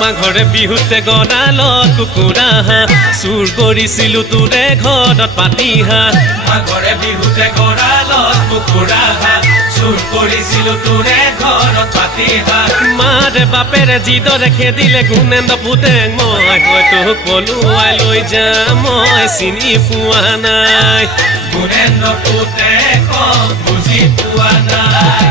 মাঘৰে বিহুতে গড়ালত কুকুৰা হাঁহ চুৰ কৰিছিলো তোৰে ঘৰত পাতি হাঁহ মাঘৰে বিহুতে গড়ালত কুকুৰা হাঁহ চুৰ কৰিছিলো তোৰে ঘৰত পাতি হাঁহ মাৰে বাপেৰে যিদৰে খেদিলে গুণেন্দ্ৰ পুতেক মই হয়তো পলুৱাই লৈ যাম মই চিনি পোৱা নাই গুণেন্দ্ৰ পুতেকক বুজি পোৱা নাই